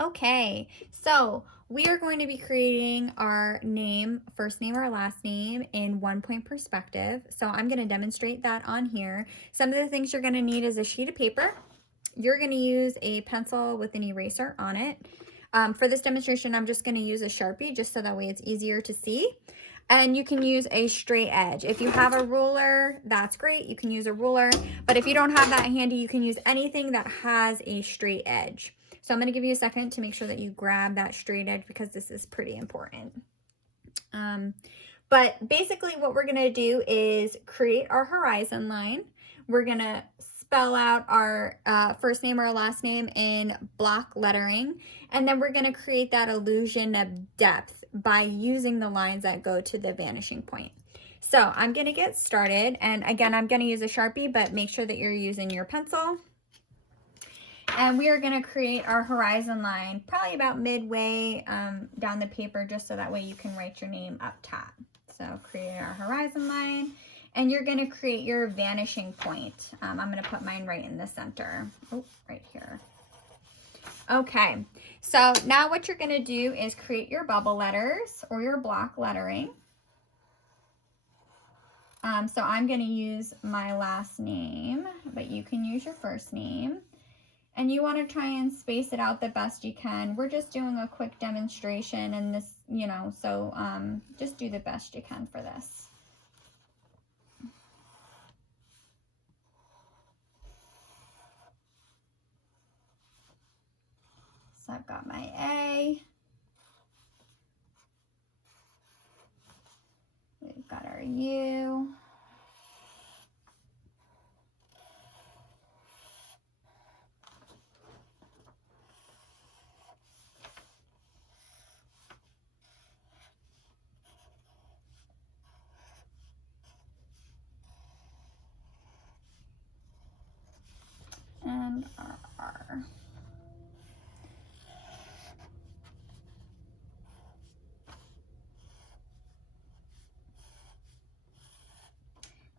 Okay, so we are going to be creating our name, first name or last name in 1 point perspective. So I'm going to demonstrate that on here. Some of the things you're going to need is a sheet of paper. You're going to use a pencil with an eraser on it. For this demonstration, I'm just going to use a Sharpie just so that way it's easier to see. And you can use a straight edge. If you have a ruler, that's great. You can use a ruler. But if you don't have that handy, you can use anything that has a straight edge. So I'm going to give you a second to make sure that you grab that straight edge because this is pretty important. But basically what we're going to do is create our horizon line. We're going to spell out our first name or last name in block lettering. And then we're going to create that illusion of depth by using the lines that go to the vanishing point. So I'm going to get started. And again, I'm going to use a Sharpie, but make sure that you're using your pencil. And we are going to create our horizon line probably about midway down the paper, just so that way you can write your name up top. So create our horizon line, and you're going to create your vanishing point. I'm going to put mine right in the center. Oh, right here. Okay, so now what you're going to do is create your bubble letters or your block lettering. So I'm going to use my last name, but you can use your first name. And you want to try and space it out the best you can. We're just doing a quick demonstration and this, so just do the best you can for this. So I've got my A. We've got our U. And our R.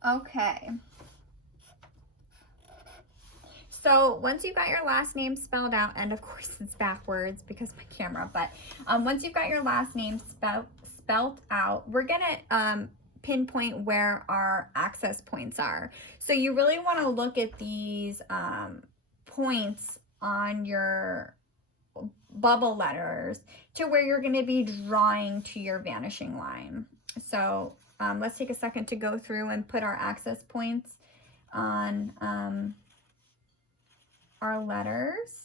Okay. So once you've got your last name spelled out, and of course it's backwards because of my camera, but once you've got your last name spelled out, we're gonna pinpoint where our access points are. So you really want to look at these points on your bubble letters to where you're going to be drawing to your vanishing line. So let's take a second to go through and put our access points on our letters.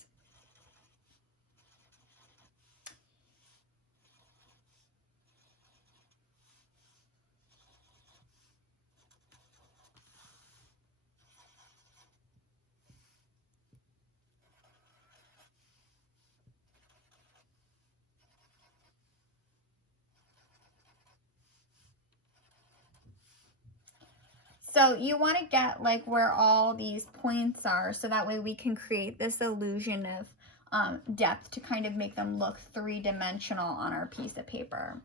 So you want to get like where all these points are, so that way we can create this illusion of depth to kind of make them look three-dimensional on our piece of paper.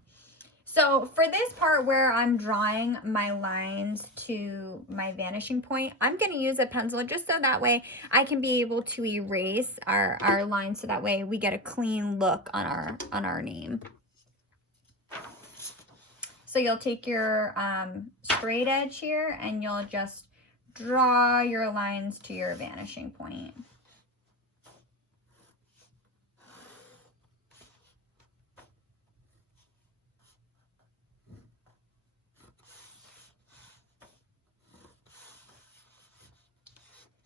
So for this part where I'm drawing my lines to my vanishing point, I'm going to use a pencil just so that way I can be able to erase our lines, so that way we get a clean look on our name. So you'll take your straight edge here and you'll just draw your lines to your vanishing point.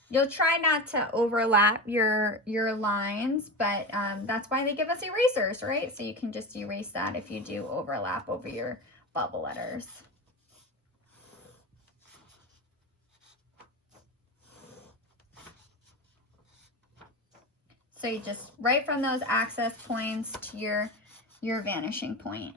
You'll try not to overlap your lines, but that's why they give us erasers, right? So you can just erase that if you do overlap over your bubble letters. So you just right from those access points to your vanishing point.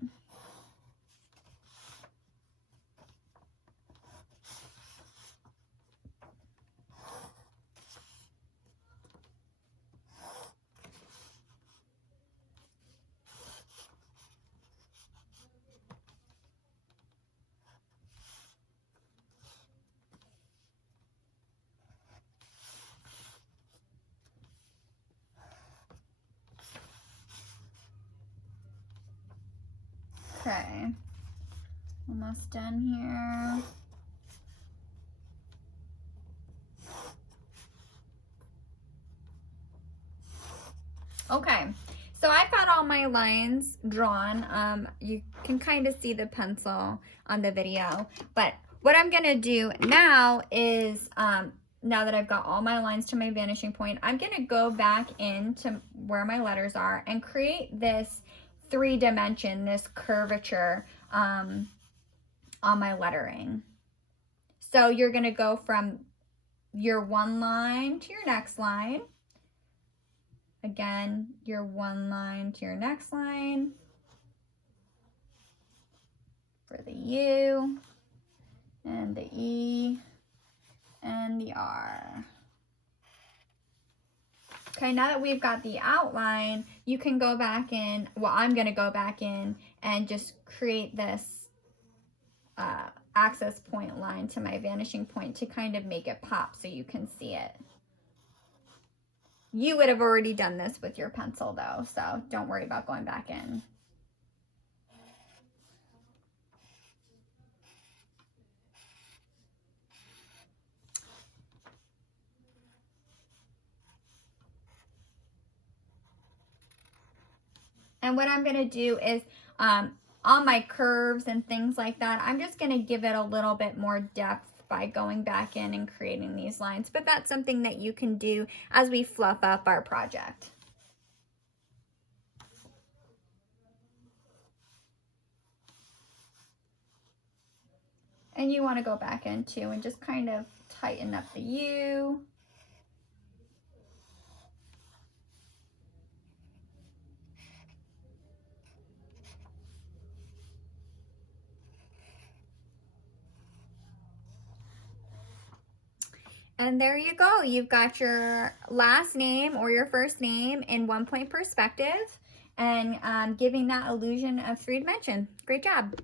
Okay, almost done here. Okay, so I've got all my lines drawn. You can kind of see the pencil on the video, but what I'm gonna do now is, now that I've got all my lines to my vanishing point, I'm gonna go back into where my letters are and create this 3-dimension, this curvature on my lettering. So you're gonna go from your one line to your next line. Again, your one line to your next line for the U and the E and the R. Okay, now that we've got the outline, you can go back in, well, I'm gonna go back in and just create this access point line to my vanishing point to kind of make it pop so you can see it. You would have already done this with your pencil though, so don't worry about going back in. And what I'm gonna do is, on my curves and things like that, I'm just gonna give it a little bit more depth by going back in and creating these lines. But that's something that you can do as we fluff up our project. And you wanna go back in too and just kind of tighten up the U. And there you go. You've got your last name or your first name in 1-point perspective and giving that illusion of 3 dimension. Great job.